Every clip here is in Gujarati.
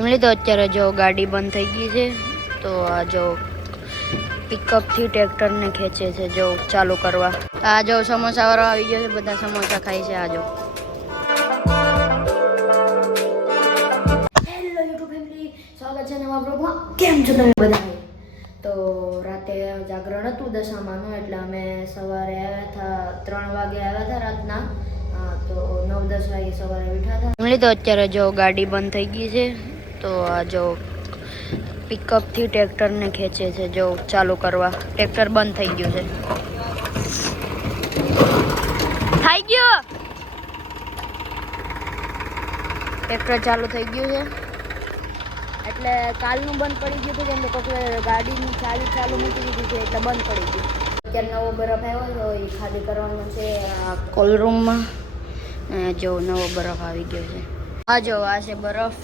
ફેમિલી તો અત્યારે જો ગાડી બંધ થઈ ગઈ છે તો આ જો પિકઅપ થી ટ્રેક્ટર ને ખેંચે છે જો ચાલુ કરવા. આ જો સમોસા વાળો આવી ગયો છે, બધા સમોસા ખાય છે. આ જો હેલો યુટ્યુબ ફેમિલી, સ્વાગત છે નવા બ્લોગમાં. કેમ છો તમે બધા? તો રાતે જાગરણ હતું દશામાનું, એટલે અમે સવારે આવ્યા હતા 3 વાગે આવ્યા હતા રાતના. તો 9-10 વાગે સવારે ઉઠ્યા હતા. ફેમિલી તો અત્યારે જો ગાડી બંધ થઈ ગઈ છે તો આ જો પિકઅપ થી ટ્રેક્ટર ને ખેંચે છે જો ચાલુ કરવા. ટ્રેક્ટર બંધ થઈ ગયું છે. થઈ ગયું, ટ્રેક્ટર ચાલુ થઈ ગયું છે. એટલે કાલનું બંધ પડી ગયું હતું કેમ કે કોકલે ગાડીની ચાવી ચાલુ મૂકી દીધી છે એટલે બંધ પડી ગયું. અત્યારે નવો બરફ આવ્યો તો એ ખાલી કરવાનો છે આ કોલ્ડ રૂમમાં. જો નવો બરફ આવી ગયો છે. આ જો આ છે બરફ.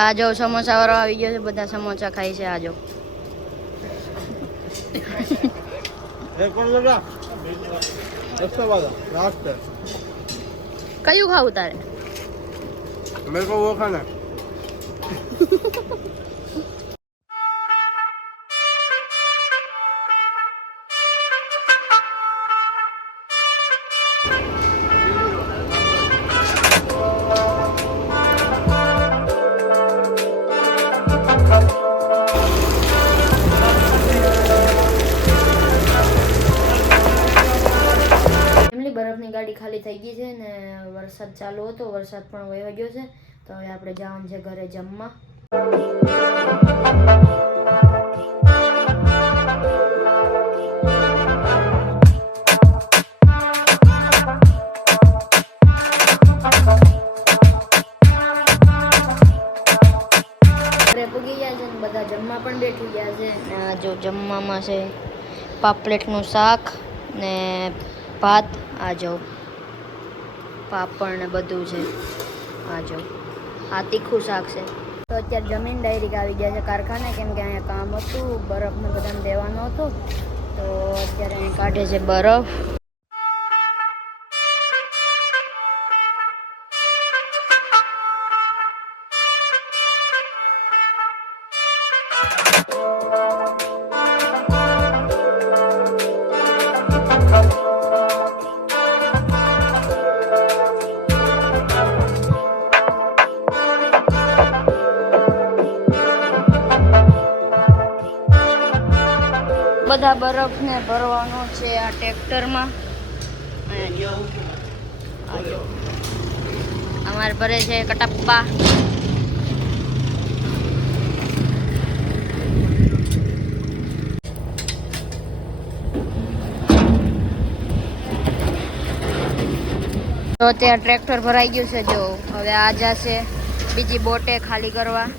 આ જો સમોસા વાળો આવી ગયો છે, બધા સમોસા ખાય છે. આ જો કયું ખાવું તારે? मेरे को वो खाना બરફની ગાડી ખાલી થઈ ગઈ છે ને વરસાદ ચાલુ હતો, વરસાદ પણ વહી ગયો છે. તો હવે આપણે જવાનું છે ઘરે જમવા. ઘરે પૂગી ગયા છે ને બધા જમવા પણ બેઠી ગયા છે. જો જમવામાં છે પાપલેટનું શાક ને ભાત. આ જો પાપડ ને બધું છે. આ જો આ તીખું શાક છે. તો અત્યારે જમીન ડાયરેક્ટ આવી ગયા છે કારખાને, કેમ કે અહીંયા કામ હતું, બરફને બધાને દેવાનો હતો. તો અત્યારે અહીં કાઢે છે બરફ. બધા બરફને ભરવાનો છે આ ટ્રેક્ટરમાં. અમારે ભરે છે કટપ્પા. તો ત્યાં ટ્રેક્ટર ભરાઈ ગયું છે. જો હવે આ જશે બીજી બોટે ખાલી કરવા.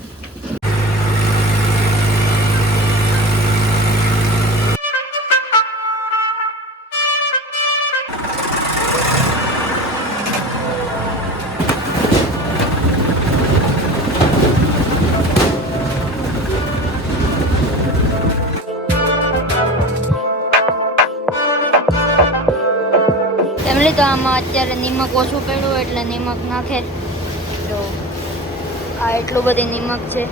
તો આમાં અત્યારે નિમક ઓછું પડ્યું એટલે નિમક નાખે. તો આ એટલું બધી નિમક છે.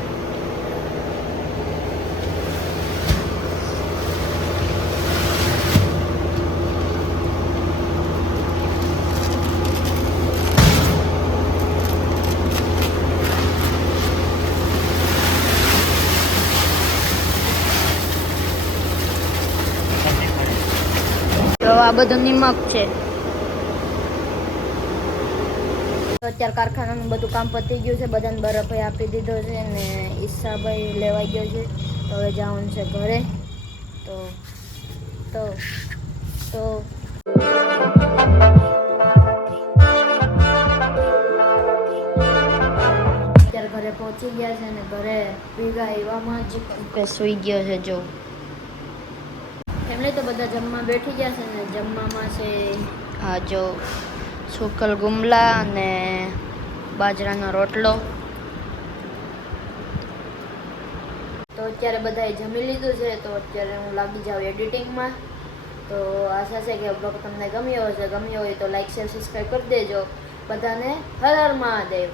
તો આ બધું નિમક છે. અત્યારે કારખાનાનું બધું કામ પતી ગયું છે, બધાને બરફ આપી દીધો છે ને ઈશાભાઈ લેવાઈ ગયો છે. તો હવે જવાનું છે ઘરે. તો અત્યારે ઘરે પહોંચી ગયા છે ને ઘરે ભેગા એવામાં જ સૂઈ ગયો છે. જો ફેમિલી તો બધા જમવા બેઠી ગયા છે ને જમવામાં છે આ જો સુકલ ગુમલા અને બાજરાનો રોટલો. તો અત્યારે બધાએ જમી લીધું છે, તો અત્યારે હું લાગી જાઉં એડિટિંગમાં. તો આશા છે કે બ્લોગ તમને ગમ્યો હશે. ગમ્યો હોય તો લાઈક શેર સબસ્ક્રાઈબ કરી દેજો. બધાને હર હર મહાદેવ.